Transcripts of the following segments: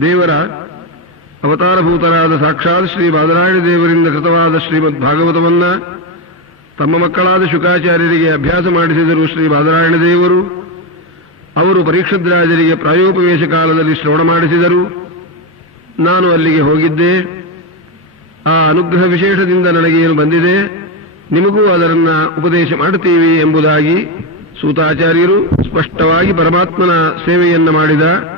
ದೇವರ ಅವತಾರಭೂತರಾದ ಸಾಕ್ಷಾತ್ ಶ್ರೀ ಬಾದರಾಯಣ ದೇವರಿಂದ ಕೃತವಾದ ಶ್ರೀಮದ್ ಭಾಗವತವನ್ನ ತಮ್ಮ ಮಕ್ಕಳಾದ ಶುಕಾಚಾರ್ಯರಿಗೆ ಅಭ್ಯಾಸ ಮಾಡಿಸಿದರು ಶ್ರೀ ಬಾದರಾಯಣ ದೇವರು. ಅವರು ಪರೀಕ್ಷದ್ರಾಜರಿಗೆ ಪ್ರಾಯೋಪವೇಶ ಕಾಲದಲ್ಲಿ ಶ್ರವಣ ಮಾಡಿಸಿದರು. ನಾನು ಅಲ್ಲಿಗೆ ಹೋಗಿದ್ದೆ. ಆ ಅನುಗ್ರಹ ವಿಶೇಷದಿಂದ ನನಗೇನು ಬಂದಿದೆ? ನಿಮಗೂ ಅದರನ್ನ ಉಪದೇಶ ಮಾಡುತ್ತೀವಿ ಎಂಬುದಾಗಿ ಸೂತಾಚಾರ್ಯರು ಸ್ಪಷ್ಟವಾಗಿ ಪರಮಾತ್ಮನ ಸೇವೆಯನ್ನು ಮಾಡಿದ.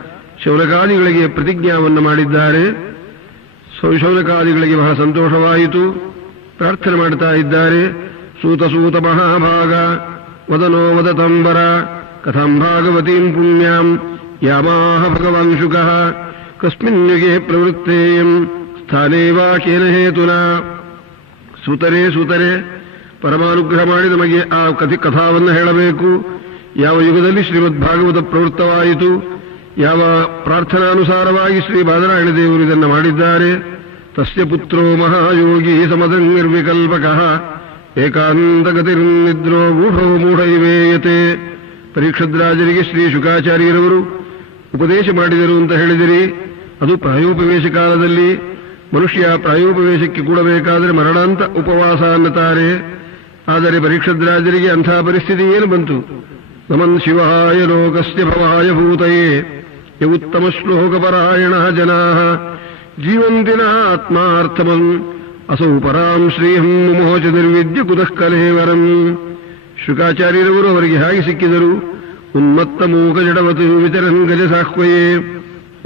ಶೌನಕಾದಿಗಳಿಗೆ ಪ್ರತಿಜ್ಞಾವನ್ನು ಮಾಡಿದ್ದಾರೆ. ಶೌನಕಾದಿಗಳಿಗೆ ಬಹಳ ಸಂತೋಷವಾಯಿತು. ಪ್ರಾರ್ಥನೆ ಮಾಡ್ತಾ ಇದ್ದಾರೆ. ಸೂತ ಸೂತ ಮಹಾಭಾಗ, ವದನೋ ವದತಂಬರ, ಕಥಂ ಭಾಗವತೀಂ ಪುಣ್ಯಾಂ, ಯಾಮಾಹ ಭಗವಾನ್ ಶುಕಃ ಕಸ್ಮಿನ್ ಯುಗೆ ಪ್ರವೃತ್ತೇಯಂ, ಸ್ಥಾನೇ ವಾ ಕೇನ ಹೇತುನಾ. ಸೂತರೇ ಸೂತರೇ, ಪರಮಾನುಗ್ರಹ ಮಾಡಿ ನಮಗೆ ಆ ಕಥಿ, ಕಥಾವನ್ನು ಹೇಳಬೇಕು. ಯಾವ ಯುಗದಲ್ಲಿ ಶ್ರೀಮದ್ ಭಾಗವತ ಪ್ರವೃತ್ತವಾಯಿತು? ಯಾವ ಪ್ರಾರ್ಥನಾನುಸಾರವಾಗಿ ಶ್ರೀ ಬಾದರಾಯಣ ದೇವರು ಇದನ್ನು ಮಾಡಿದ್ದಾರೆ? ತಸ್ಯ ಪುತ್ರೋ ಮಹಾಯೋಗಿ ಸಮದಂಗಿರ್ವಿಕಲ್ಪಕಃ ಏಕಾಂತಗತಿರ್ನಿದ್ರೋ ಗೂಢೋ ಮೂಢೈವೇಯತೆ. ಪರೀಕ್ಷದ್ರಾಜರಿಗೆ ಶ್ರೀ ಶುಕಾಚಾರ್ಯರವರು ಉಪದೇಶ ಮಾಡಿದರು ಅಂತ ಹೇಳಿದಿರಿ. ಅದು ಪ್ರಾಯೋಪವೇಶ ಕಾಲದಲ್ಲಿ. ಮನುಷ್ಯ ಪ್ರಾಯೋಪವೇಶಕ್ಕೆ ಕೂಡಬೇಕಾದರೆ ಮರಣಾಂತ ಉಪವಾಸ ಅನ್ನುತ್ತಾರೆ. ಆದರೆ ಪರೀಕ್ಷದ್ರಾಜರಿಗೆ ಅಂಥ ಪರಿಸ್ಥಿತಿ ಏನು ಬಂತು? ನಮನ್ ಶಿವಾಯ ಲೋಕಸ್ಯ ಭವಾಯ ಭೂತಯೇ ಯ ಉತ್ತಮ ಶ್ಲೋಕಪರಾಯಣ ಜನಾ ಜೀವಂತಿನ ಆತ್ಮಾರ್ಥಮಂ ಅಸೌ ಪರಾಂ ಶ್ರೀಹಂ ಮುಮೋಚ ನಿರ್ವಿದ್ಯ ಕುತಃ ಕಲೇವರಂ ಶುಕಾಚಾರ್ಯರವರು ಅವರಿಗೆ ಹಾಗೆ ಸಿಕ್ಕಿದರು ಉನ್ಮತ್ತ ಮೂಕ ಜಡವತು ವಿತರನ್ ಗಜ ಸಾಹ್ವಯೇ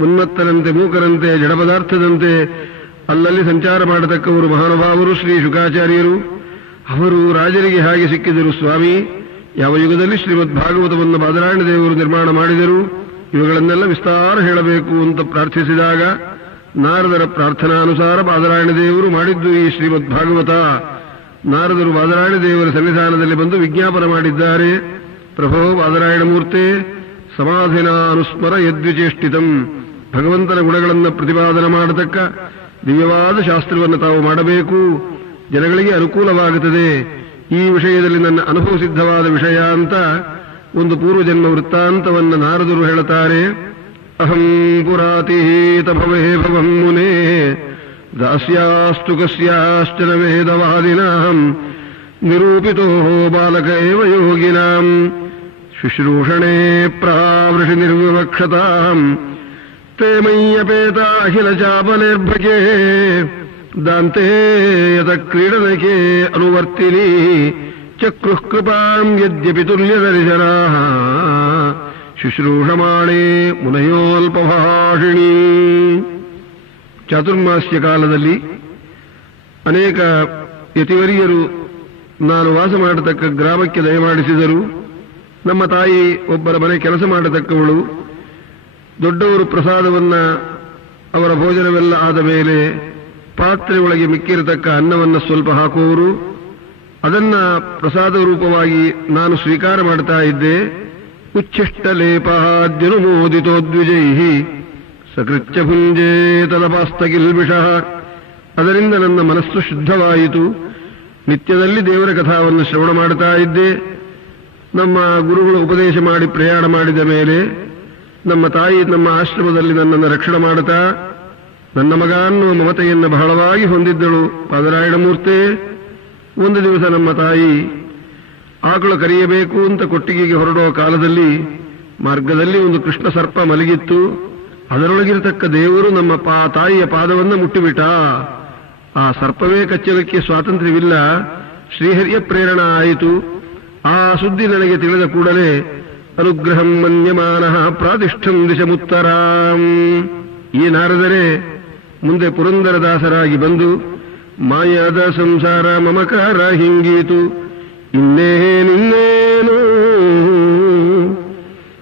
ಉನ್ಮತ್ತರಂತೆ ಮೂಕರಂತೆ ಜಡಪದಾರ್ಥದಂತೆ ಅಲ್ಲಲ್ಲಿ ಸಂಚಾರ ಮಾಡತಕ್ಕವರು ಮಹಾನುಭಾವರು ಶ್ರೀ ಶುಕಾಚಾರ್ಯರು. ಅವರು ರಾಜರಿಗೆ ಹಾಗೆ ಸಿಕ್ಕಿದರು, ಸ್ವಾಮಿ. ಯಾವ ಯುಗದಲ್ಲಿ ಶ್ರೀಮದ್ ಭಾಗವತವನ್ನು ಬಾದರಾಯಣ ದೇವರು ನಿರ್ಮಾಣ ಮಾಡಿದರು ಇವುಗಳನ್ನೆಲ್ಲ ವಿಸ್ತಾರ ಹೇಳಬೇಕು ಅಂತ ಪ್ರಾರ್ಥಿಸಿದಾಗ ನಾರದರ ಪ್ರಾರ್ಥನಾನುಸಾರ ಬಾದರಾಯಣ ದೇವರು ಮಾಡಿದ್ದು ಈ ಶ್ರೀಮದ್ ಭಾಗವತ. ನಾರದರು ಬಾದರಾಯಣ ದೇವರ ಸನ್ನಿಧಾನದಲ್ಲಿ ಬಂದು ವಿಜ್ಞಾಪನ ಮಾಡಿದ್ದಾರೆ. ಪ್ರಭೋ ಬಾದರಾಯಣ ಮೂರ್ತಿ ಸಮಾಧಿನ ಅನುಸ್ಮರ ಯದ್ವಿಚೇಷ್ಟಿತಂ. ಭಗವಂತನ ಗುಣಗಳನ್ನು ಪ್ರತಿಪಾದನ ಮಾಡತಕ್ಕ ದಿವ್ಯವಾದ ಶಾಸ್ತ್ರವನ್ನು ತಾವು ಮಾಡಬೇಕು. ಜನಗಳಿಗೆ ಅನುಕೂಲವಾಗುತ್ತದೆ. ಈ ವಿಷಯದಲ್ಲಿ ನನ್ನ ಅನುಭವ ಸಿದ್ಧವಾದ ವಿಷಯ ಅಂತ ಒಂದು ಪೂರ್ವಜನ್ಮ ವೃತ್ತಾಂತವನ್ನು ನಾರದರು ಹೇಳುತ್ತಾರೆ ಅಹಂ ಪುರಾತಿಹೀತ ಭವೇ ಭವಂ ಮುನೇ ದಾಸ್ಯಾಸ್ತು ಕಸ್ಯಾಶ್ಚನ ವೇದವಾದಿನಾಂ ನಿರೂಪಿತೋ ಬಾಲಕ ಏವ ಯೋಗಿನಾಂ ಶುಶ್ರೂಷಣೆ ಪ್ರಾವೃಷಿ ನಿರ್ವಿವಕ್ಷತಾಂ ते मय्यपेता अखिलचापनिर्भके ದಾಂತೆ ಯದ ಕ್ರೀಡನಕೆ ಅನುವರ್ತಿನಿ. ಚಕ್ರುಃ ಕೃಪಾಂ ಯದ್ಯಪಿ ತುಲ್ಯದರ್ಶನಾ ಶುಶ್ರೂಷಮಾಣೆ ಮುನಯೋಲ್ಪಭಾಷಿಣಿ. ಚಾತುರ್ಮಾಸ್ಯ ಕಾಲದಲ್ಲಿ ಅನೇಕ ಯತಿವರಿಯರು ನಾನು ವಾಸ ಮಾಡತಕ್ಕ ಗ್ರಾಮಕ್ಕೆ ದಯಮಾಡಿಸಿದರು ನಮ್ಮ ತಾಯಿ ಒಬ್ಬರ ಮನೆ ಕೆಲಸ ಮಾಡತಕ್ಕವಳು. ದೊಡ್ಡವರು ಪ್ರಸಾದವನ್ನ ಅವರ ಭೋಜನವೆಲ್ಲ ಆದ ಮೇಲೆ ಪಾತ್ರೆ ಒಳಗೆ ಮಿಕ್ಕಿರತಕ್ಕ ಅನ್ನವನ್ನು ಸ್ವಲ್ಪ ಹಾಕುವವರು, ಅದನ್ನ ಪ್ರಸಾದ ರೂಪವಾಗಿ ನಾನು ಸ್ವೀಕಾರ ಮಾಡ್ತಾ ಇದ್ದೆ. ಉಚ್ಛಿಷ್ಟ ಲೇಪಾದ್ಯನುಮೋದಿತೋ ದ್ವಿಜೈಹಿ ಸಕೃತ್ಯ ಭುಂಜೇ ತದಪಾಸ್ತಗಿಲ್ಬಿಷಃ ಅದರಿಂದ ನನ್ನ ಮನಸ್ಸು ಶುದ್ಧವಾಯಿತು. ನಿತ್ಯದಲ್ಲಿ ದೇವರ ಕಥಾವನ್ನು ಶ್ರವಣ ಮಾಡ್ತಾ ಇದ್ದೆ. ನಮ್ಮ ಗುರುಗಳು ಉಪದೇಶ ಮಾಡಿ ಪ್ರಯಾಣ ಮಾಡಿದ ಮೇಲೆ, ನಮ್ಮ ತಾಯಿ ನಮ್ಮ ಆಶ್ರಮದಲ್ಲಿ ನನ್ನನ್ನು ರಕ್ಷಣೆ ಮಾಡುತ್ತಾ ನನ್ನ ಮಗ ಅನ್ನುವ ಮಮತೆಯನ್ನು ಬಹಳವಾಗಿ ಹೊಂದಿದ್ದಳು. ಪಾದರಾಯಣ ಮೂರ್ತೆ ಒಂದು ದಿವಸ ನಮ್ಮ ತಾಯಿ ಆಕಳು ಕರೆಯಬೇಕು ಅಂತ ಕೊಟ್ಟಿಗೆಗೆ ಹೊರಡುವ ಕಾಲದಲ್ಲಿ ಮಾರ್ಗದಲ್ಲಿ ಒಂದು ಕೃಷ್ಣ ಸರ್ಪ ಮಲಗಿತ್ತು. ಅದರೊಳಗಿರತಕ್ಕ ದೇವರು ನಮ್ಮ ಪಾ ತಾಯಿಯ ಪಾದವನ್ನು ಮುಟ್ಟಿಬಿಟ್ಟ. ಆ ಸರ್ಪವೇ ಕಚ್ಚಲಕ್ಕೆ ಸ್ವಾತಂತ್ರ್ಯವಿಲ್ಲ, ಶ್ರೀಹರಿಯ ಪ್ರೇರಣ ಆಯಿತು. ಆ ಸುದ್ದಿ ನನಗೆ ತಿಳಿದ ಕೂಡಲೇ ಅನುಗ್ರಹಂ ಮನ್ಯಮಾನ ಪ್ರಾತಿಷ್ಠಂ ಈ ನಾರದರೆ ಮುಂದೆ ಪುರಂದರದಾಸರಾಗಿ ಬಂದು ಮಾಯಾದ ಸಂಸಾರ ಮಮಕಾರ ಹಿಂಗೀತು. ಇನ್ನೇನಿನ್ನೇನು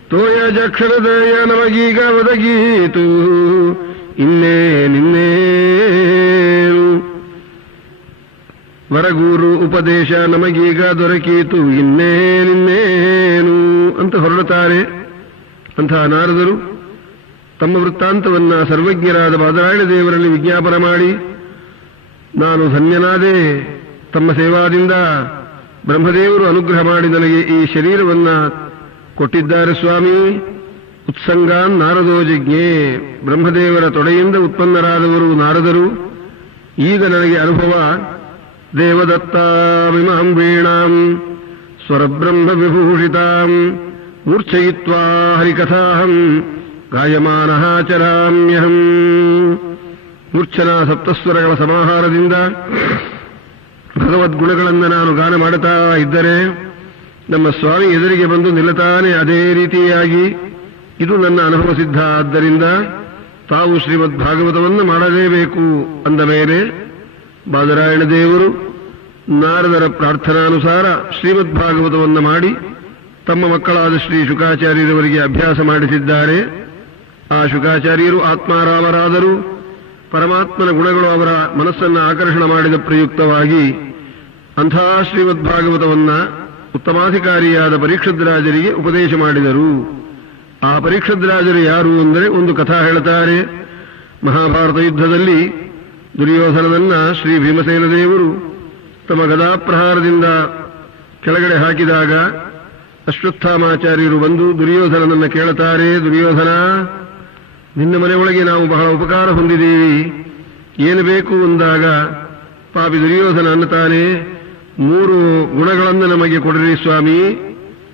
ತೋಯ ಜಕ್ಷರದಯ ನಮಗೀಗ ಒದಗೀತು. ಇನ್ನೇನಿನ್ನೇನು ವರಗೂರು ಉಪದೇಶ ನಮಗೀಗ ದೊರಕೀತು. ಇನ್ನೇನಿನ್ನೇನು ಅಂತ ಹೊರಡುತ್ತಾರೆ ಅಂತಹ ನಾರದರು. ತಮ್ಮ ವೃತ್ತಾಂತವನ್ನ ಸರ್ವಜ್ಞರಾದ ಬಾದರಾಯಣ ದೇವರಲ್ಲಿ ವಿಜ್ಞಾಪನ ಮಾಡಿ, ನಾನು ಧನ್ಯನಾದೆ. ತಮ್ಮ ಸೇವಾದಿಂದ ಬ್ರಹ್ಮದೇವರು ಅನುಗ್ರಹ ಮಾಡಿ ನನಗೆ ಈ ಶರೀರವನ್ನ ಕೊಟ್ಟಿದ್ದಾರೆ ಸ್ವಾಮಿ. ಉತ್ಸಂಗಾನ್ ನಾರದೋ ಜಿಜ್ಞೆ ಬ್ರಹ್ಮದೇವರ ತೊಡೆಯಿಂದ ಉತ್ಪನ್ನರಾದವರು ನಾರದರು. ಈಗ ನನಗೆ ಅನುಭವ ದೇವದತ್ತಾಮಿಮಾಂ ವೀಣಾಂ ಸ್ವರಬ್ರಹ್ಮ ವಿಭೂಷಿತಾಂ ಮೂರ್ಛಯಿತ್ವಾ ಹರಿಕಥಾಹಂ. ಗಾಯಮಾನಃ ಚರಾಮ್ಯಹಂ. ಮೂರ್ಛನಾ ಸಪ್ತಸ್ವರಗಳ ಸಮಾಹಾರದಿಂದ ಭಗವದ್ಗುಣಗಳನ್ನು ನಾನು ಗಾನ ಮಾಡುತ್ತಾ ಇದ್ದರೆ ನಮ್ಮ ಸ್ವಾಮಿ ಎದುರಿಗೆ ಬಂದು ನಿಲ್ಲತಾನೆ ಅದೇ ರೀತಿಯಾಗಿ. ಇದು ನನ್ನ ಅನುಭವ ಸಿದ್ಧ. ಆದ್ದರಿಂದ ತಾವು ಶ್ರೀಮದ್ ಭಾಗವತವನ್ನು ಮಾಡಲೇಬೇಕು ಅಂದ ಮೇಲೆ ಬಾದರಾಯಣ ದೇವರು ನಾರದರ ಪ್ರಾರ್ಥನಾನುಸಾರ ಶ್ರೀಮದ್ ಭಾಗವತವನ್ನು ಮಾಡಿ ತಮ್ಮ ಮಕ್ಕಳಾದ ಶ್ರೀ ಶುಕಾಚಾರ್ಯರವರಿಗೆ ಅಭ್ಯಾಸ ಮಾಡಿಸಿದ್ದಾರೆ. ಆ ಶುಕಾಚಾರ್ಯರು ಆತ್ಮಾರಾಮರಾದರು. ಪರಮಾತ್ಮನ ಗುಣಗಳು ಅವರ ಮನಸ್ಸನ್ನು ಆಕರ್ಷಣ ಮಾಡಿದ ಪ್ರಯುಕ್ತವಾಗಿ ಅಂಥ ಶ್ರೀಮದ್ ಭಾಗವತವನ್ನ ಉತ್ತಮಾಧಿಕಾರಿಯಾದ ಪರೀಕ್ಷದ್ರಾಜರಿಗೆ ಉಪದೇಶ ಮಾಡಿದರು. ಆ ಪರೀಕ್ಷದ್ರಾಜರು ಯಾರು ಅಂದರೆ ಒಂದು ಕಥಾ ಹೇಳ್ತಾರೆ. ಮಹಾಭಾರತ ಯುದ್ಧದಲ್ಲಿ ದುರ್ಯೋಧನನನ್ನ ಶ್ರೀ ಭೀಮಸೇನ ದೇವರು ತಮ್ಮ ಗದಾಪ್ರಹಾರದಿಂದ ಕೆಳಗಡೆ ಹಾಕಿದಾಗ ಅಶ್ವತ್ಥಾಮಾಚಾರ್ಯರು ಬಂದು ದುರ್ಯೋಧನನನ್ನ ಕೇಳುತ್ತಾರೆ ದುರ್ಯೋಧನ ನಿನ್ನ ಮನೆಯೊಳಗೆ ನಾವು ಬಹಳ ಉಪಕಾರ ಹೊಂದಿದ್ದೀವಿ. ಏನು ಬೇಕು ಅಂದಾಗ ಪಾಪಿ ದುರ್ಯೋಧನ ಅನ್ನುತ್ತಾನೆ ಮೂರು ಗುಣಗಳನ್ನು ನಮಗೆ ಕೊಡಿರಿ ಸ್ವಾಮಿ.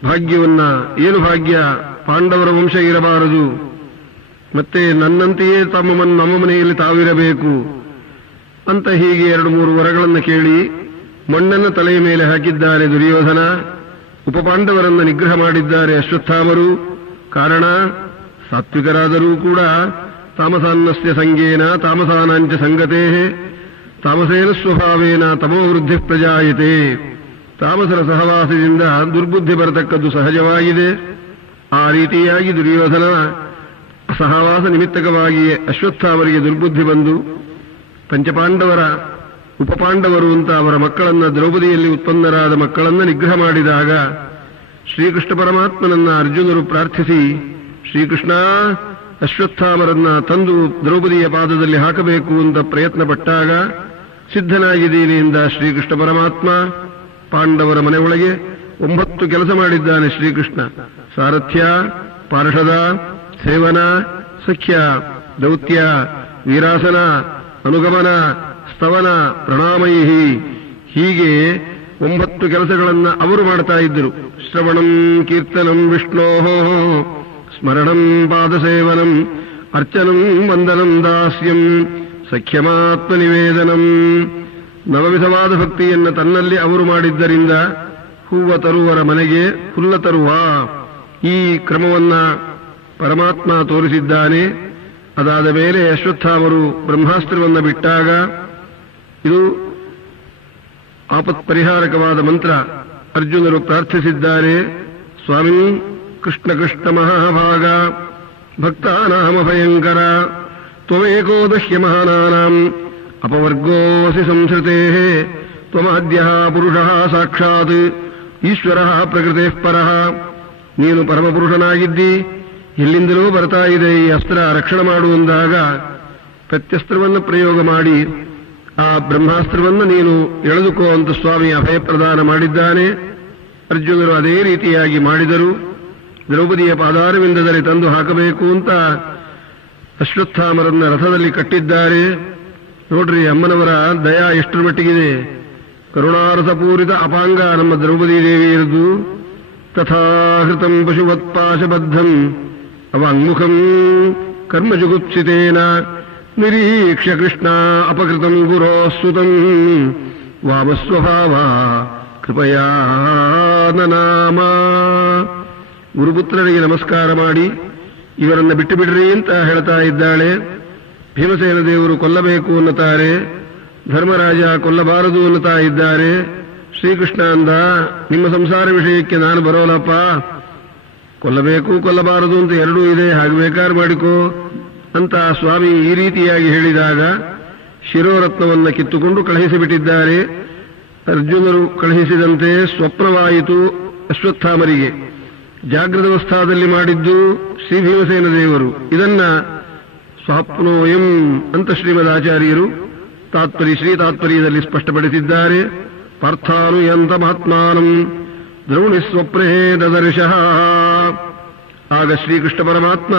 ಭಾಗ್ಯವನ್ನ ಏನು ಭಾಗ್ಯ? ಪಾಂಡವರ ವಂಶ ಇರಬಾರದು. ಮತ್ತೆ ನನ್ನಂತೆಯೇ ತಮ್ಮ ನಮ್ಮ ಮನೆಯಲ್ಲಿ ತಾವಿರಬೇಕು. ಅಂತ ಹೀಗೆ ಎರಡು ಮೂರು ವರಗಳನ್ನು ಕೇಳಿ ಮಣ್ಣನ್ನು ತಲೆಯ ಮೇಲೆ ಹಾಕಿದ್ದಾರೆ ದುರ್ಯೋಧನ. ಉಪಪಾಂಡವರನ್ನು ನಿಗ್ರಹ ಮಾಡಿದ್ದಾರೆ ಅಶ್ವತ್ಥಾಮರು. ಕಾರಣ ಸಾತ್ವಿಕರಾದರೂ ಕೂಡ ತಾಮಸಾನ್ನಸ್ಯ ಸಂಗೇನ, ತಾಮಸಾನಾಂಚ ಸಂಗತೆ ತಾಮಸೇನ ಸ್ವಭಾವೇನ ತಮೋವೃದ್ಧಿ ಪ್ರಜಾಯಿತೆ. ತಾಮಸರ ಸಹವಾಸದಿಂದ ದುರ್ಬುದ್ಧಿ ಬರತಕ್ಕದ್ದು ಸಹಜವಾಗಿದೆ. ಆ ರೀತಿಯಾಗಿ ದುರ್ಯೋಧನ ಸಹವಾಸ ನಿಮಿತ್ತಕವಾಗಿಯೇ ಅಶ್ವತ್ಥಾಮರಿಗೆ ದುರ್ಬುದ್ಧಿ ಬಂದು ಪಂಚಪಾಂಡವರ, ಉಪಪಾಂಡವರು ಅಂತ ಅವರ ಮಕ್ಕಳನ್ನ ದ್ರೌಪದಿಯಲ್ಲಿ ಉತ್ಪನ್ನರಾದ ಮಕ್ಕಳನ್ನ ನಿಗ್ರಹ ಮಾಡಿದಾಗ ಶ್ರೀಕೃಷ್ಣ ಪರಮಾತ್ಮನನ್ನ ಅರ್ಜುನರು ಪ್ರಾರ್ಥಿಸಿ ಶ್ರೀಕೃಷ್ಣ, ಅಶ್ವತ್ಥಾಮರನ್ನ ತಂದು ದ್ರೌಪದಿಯ ಪಾದದಲ್ಲಿ ಹಾಕಬೇಕು ಅಂತ ಪ್ರಯತ್ನ ಪಟ್ಟಾಗ ಸಿದ್ಧನಾಗಿದ್ದೀನಿ ಎಂದ ಶ್ರೀಕೃಷ್ಣ ಪರಮಾತ್ಮ. ಪಾಂಡವರ ಮನೆಯೊಳಗೆ ಒಂಬತ್ತು ಕೆಲಸ ಮಾಡಿದ್ದಾನೆ ಶ್ರೀಕೃಷ್ಣ. ಸಾರಥ್ಯ, ಪಾರ್ಷದ ಸೇವನ ಸಖ್ಯ, ದೌತ್ಯ, ವೀರಾಸನ, ಅನುಗಮನ, ಸ್ತವನ, ಪ್ರಣಾಮೈಹಿ. ಹೀಗೆ ಒಂಬತ್ತು ಕೆಲಸಗಳನ್ನು ಅವರು ಮಾಡ್ತಾ ಇದ್ದರು. ಶ್ರವಣಂ ಕೀರ್ತನಂ ವಿಷ್ಣೋ. ಸ್ಮರಣಂ ಪಾದಸೇವನಂ ಅರ್ಚನಂ ದಾಸ್ಯಂ ಸಖ್ಯಮಾತ್ಮ ನಿವೇದನಂ ನವವಿಧವಾದ ಭಕ್ತಿಯನ್ನು ತನ್ನಲ್ಲಿ ಅವರು ಮಾಡಿದ್ದರಿಂದ ಹೂವ ತರುವರ ಮನೆಗೆ ಹುಲ್ಲ ತರುವ ಈ ಕ್ರಮವನ್ನ ಪರಮಾತ್ಮ ತೋರಿಸಿದ್ದಾನೆ ಅದಾದ ಮೇಲೆ ಅಶ್ವತ್ಥಾಮರು ಬ್ರಹ್ಮಾಸ್ತ್ರವನ್ನು ಬಿಟ್ಟಾಗ ಇದು ಆಪತ್ ಪರಿಹಾರಕವಾದ ಮಂತ್ರ ಅರ್ಜುನರು ಪ್ರಾರ್ಥಿಸಿದ್ದಾರೆ ಸ್ವಾಮಿ ಕೃಷ್ಣ ಕೃಷ್ಣ ಮಹಾಭಾಗ ತ್ವಮೇಕೋ ದಹ್ಯ ಮಹಾನಾನಾಂ ಅಪವರ್ಗೋಸಿ ಸಂಸೃತೆ. ತ್ವಮಾದ್ಯ ಪುರುಷ ಸಾಕ್ಷಾತ್. ಈಶ್ವರ ಪ್ರಕೃತೆ ಪರಃ. ನೀನು ಪರಮಪುರುಷನಾಗಿದ್ದಿ. ಎಲ್ಲಿಂದಲೂ ಬರ್ತಾ ಇದೆ ಈ ಅಸ್ತ್ರ ರಕ್ಷಣೆ ಮಾಡುವಂದಾಗ ಪ್ರತ್ಯಸ್ತ್ರವನ್ನು ಪ್ರಯೋಗ ಮಾಡಿ. ಆ ಬ್ರಹ್ಮಾಸ್ತ್ರವನ್ನು ನೀನು ಎಳೆದುಕೋ ಅಂತ ಸ್ವಾಮಿ ಅಭಯ ಪ್ರದಾನ ಮಾಡಿದ್ದಾನೆ. ಅರ್ಜುನರು ಅದೇ ರೀತಿಯಾಗಿ ಮಾಡಿದರು. ದ್ರೌಪದಿಯ ಪಾದಾರವಿಂದದಲ್ಲಿ ತಂದು ಹಾಕಬೇಕು ಅಂತ ಅಶ್ವತ್ಥಾಮರನ್ನ ರಥದಲ್ಲಿ ಕಟ್ಟಿದ್ದಾರೆ. ನೋಡ್ರಿ, ಅಮ್ಮನವರ ದಯಾ ಎಷ್ಟರ ಮಟ್ಟಿಗಿದೆ. ಕರುಣಾರಸಪೂರಿತ ಅಪಾಂಗ ನಮ್ಮ ದ್ರೌಪದಿ ದೇವಿಯರದು ತಥಾಹೃತಂ ಪಶುವತ್ಪಾಶಬದ್ಧಂ. ಅವಾಂಗ್ಮುಖಂ ಕರ್ಮಜುಗುಪ್ಸಿತೇನ. ನಿರೀಕ್ಷ ಕೃಷ್ಣ ಅಪಕೃತಂ ಗುರೋ ವಾಮಸ್ವಭಾವ ಕೃಪಯಾ ನನಾಮ ಗುರುಪುತ್ರರಿಗೆ ನಮಸ್ಕಾರ ಮಾಡಿ ಇವರನ್ನು ಬಿಟ್ಟು ಬಿಡ್ರಿ ಅಂತ ಹೇಳ್ತಾ ಇದ್ದಾಳೆ. ಭೀಮಸೇನ ದೇವರು ಕೊಲ್ಲಬೇಕು ಅನ್ನುತ್ತಾರೆ. ಧರ್ಮರಾಜ ಕೊಲ್ಲಬಾರದು ಅನ್ನುತ್ತಾ ಇದ್ದಾರೆ. ಶ್ರೀಕೃಷ್ಣ ಅಂದ ನಿಮ್ಮ ಸಂಸಾರ ವಿಷಯಕ್ಕೆ ನಾನು ಬರೋಲಪ್ಪ. ಕೊಲ್ಲಬೇಕು, ಕೊಲ್ಲಬಾರದು ಅಂತ ಎರಡೂ ಇದೆ, ಹಾಗೆ ಬೇಕಾದ್ರೆ ಮಾಡಿಕೋ ಅಂತ ಸ್ವಾಮಿ ಈ ರೀತಿಯಾಗಿ ಹೇಳಿದಾಗ ಶಿರೋರತ್ನವನ್ನು ಕಿತ್ತುಕೊಂಡು ಕಳುಹಿಸಿಬಿಟ್ಟಿದ್ದಾರೆ. ಅರ್ಜುನರು ಕಳುಹಿಸಿದಂತೆ ಸ್ವಪ್ನವಾಯಿತು ಅಶ್ವತ್ಥಾಮರಿಗೆ. ಜಾಗೃತಾವಸ್ಥಾದಲ್ಲಿ ಮಾಡಿದ್ದು ಶ್ರೀ ಭೀಮಸೇನ ದೇವರು. ಇದನ್ನ ಸ್ವಪ್ನೋಯಂ ಅಂತ ಶ್ರೀಮದ್ ಆಚಾರ್ಯರು ತಾತ್ಪರ್ಯ, ಶ್ರೀ ತಾತ್ಪರ್ಯದಲ್ಲಿ ಸ್ಪಷ್ಟಪಡಿಸಿದ್ದಾರೆ. ಪಾರ್ಥಾನುಯಂತ ಮಹಾತ್ಮಾನಂ ದ್ರೌಣಿ ಸ್ವಪ್ನೇ ದದರ್ಶಃ ಆಗ ಶ್ರೀಕೃಷ್ಣ ಪರಮಾತ್ಮ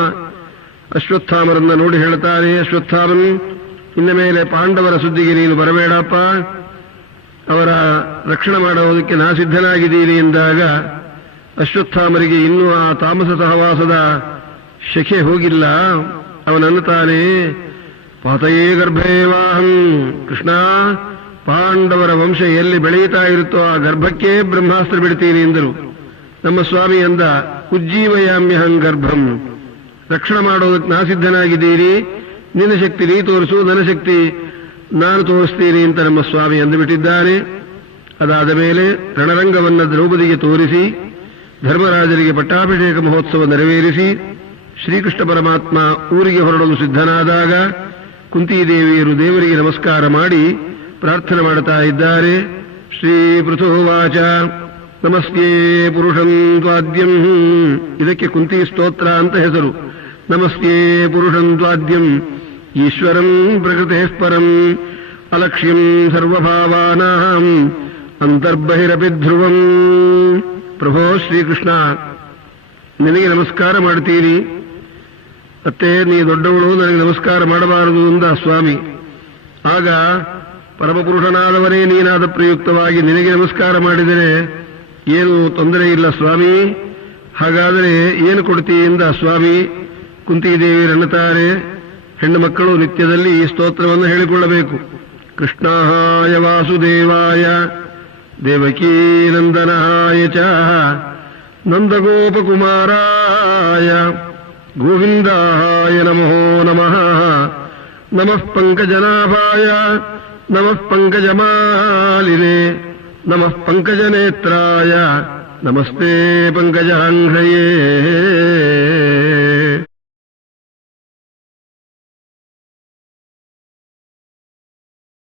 ಅಶ್ವತ್ಥಾಮರನ್ನ ನೋಡಿ ಹೇಳ್ತಾರೆ ಅಶ್ವತ್ಥಾಮನ್ ಇನ್ನ ಮೇಲೆ ಪಾಂಡವರ ಸುದ್ದಿಗೆ ನೀನು ಬರಬೇಡಪ್ಪ. ಅವರ ರಕ್ಷಣೆ ಮಾಡುವುದಕ್ಕೆ ನಾ ಸಿದ್ಧನಾಗಿದ್ದೀನಿ ಎಂದಾಗ ಅಶ್ವತ್ಥಾಮರಿಗೆ ಇನ್ನೂ ಆ ತಾಮಸ ಸಹವಾಸದ ಶಕೆ ಹೋಗಿಲ್ಲ. ಅವನನ್ನುತ್ತಾನೆ ಪಾತಯೇ ಗರ್ಭೇವಾಹಂ ಕೃಷ್ಣ, ಪಾಂಡವರ ವಂಶ ಎಲ್ಲಿ ಬೆಳೆಯುತ್ತಾ ಇರುತ್ತೋ ಆ ಗರ್ಭಕ್ಕೆ ಬ್ರಹ್ಮಾಸ್ತ್ರ ಬಿಡ್ತೀನಿ ಎಂದರು. ನಮ್ಮ ಸ್ವಾಮಿ ಅಂದ, ಉಜ್ಜೀವಯಾಮ್ಯಹಂ ಗರ್ಭಂ. ರಕ್ಷಣೆ ಮಾಡೋದಕ್ಕೆ ನಾ ಸಿದ್ಧನಾಗಿದ್ದೀರಿ ನಿನ್ನ ಶಕ್ತಿ ನೀ ತೋರಿಸು, ನನ್ನ ಶಕ್ತಿ ನಾನು ತೋರಿಸ್ತೀನಿ ಅಂತ ನಮ್ಮ ಸ್ವಾಮಿ ಅಂದುಬಿಟ್ಟಿದ್ದಾನೆ. ಅದಾದ ಮೇಲೆ ರಣರಂಗವನ್ನ ದ್ರೌಪದಿಗೆ ತೋರಿಸಿ ಧರ್ಮರಾಜರಿಗೆ ಪಟ್ಟಾಭಿಷೇಕ ಮಹೋತ್ಸವ ನೆರವೇರಿಸಿ ಶ್ರೀಕೃಷ್ಣ ಪರಮಾತ್ಮ ಊರಿಗೆ ಹೊರಡಲು ಸಿದ್ಧನಾದಾಗ ಕುಂತಿದೇವಿಯರು ದೇವರಿಗೆ ನಮಸ್ಕಾರ ಮಾಡಿ ಪ್ರಾರ್ಥನೆ ಮಾಡುತ್ತಾ ಇದ್ದಾರೆ. ಶ್ರೀ ಪೃಥುವಾಚ. ನಮಸ್ತೆ ಪುರುಷಂ ತ್ವಾದ್ಯಂ. ಇದಕ್ಕೆ ಕುಂತಿ ಸ್ತೋತ್ರ ಅಂತ ಹೆಸರು. ನಮಸ್ತೆ ಪುರುಷಂ ಈಶ್ವರಂ ಪ್ರಕೃತೆ ಪರಂ. ಅಲಕ್ಷ್ಯಂ ಸರ್ವಭಾವಾನಾಂ. ಅಂತರ್ಬಹಿರಪಿ ಧ್ರುವಂ ಪ್ರಭೋ ಶ್ರೀಕೃಷ್ಣ, ನಿನಗೆ ನಮಸ್ಕಾರ ಮಾಡ್ತೀರಿ ಮತ್ತೆ ನೀ ದೊಡ್ಡವಳು, ನನಗೆ ನಮಸ್ಕಾರ ಮಾಡಬಾರದು ಅಂದ ಸ್ವಾಮಿ. ಆಗ ಪರಮಪುರುಷನಾದವರೇ ನೀನಾದ ಪ್ರಯುಕ್ತವಾಗಿ ನಿನಗೆ ನಮಸ್ಕಾರ ಮಾಡಿದರೆ ಏನು ತೊಂದರೆ ಇಲ್ಲ ಸ್ವಾಮಿ. ಹಾಗಾದರೆ ಏನು ಕೊಡ್ತೀಯಿಂದ ಸ್ವಾಮಿ. ಕುಂತಿದೇವಿಯರನ್ನುತ್ತಾರೆ ಹೆಣ್ಣು ಮಕ್ಕಳು ನಿತ್ಯದಲ್ಲಿ ಈ ಸ್ತೋತ್ರವನ್ನು ಹೇಳಿಕೊಳ್ಳಬೇಕು. ಕೃಷ್ಣಾಯ ವಾಸುದೇವಾಯ. देवकीनन्दनाय च नन्दगोपकुमाराय गोविन्दाय नमो नमः। नमः पङ्कजनाभाय नमः पङ्कजमालिने नमः पङ्कजनेत्राय नमस्ते पङ्कजाङ्घ्रये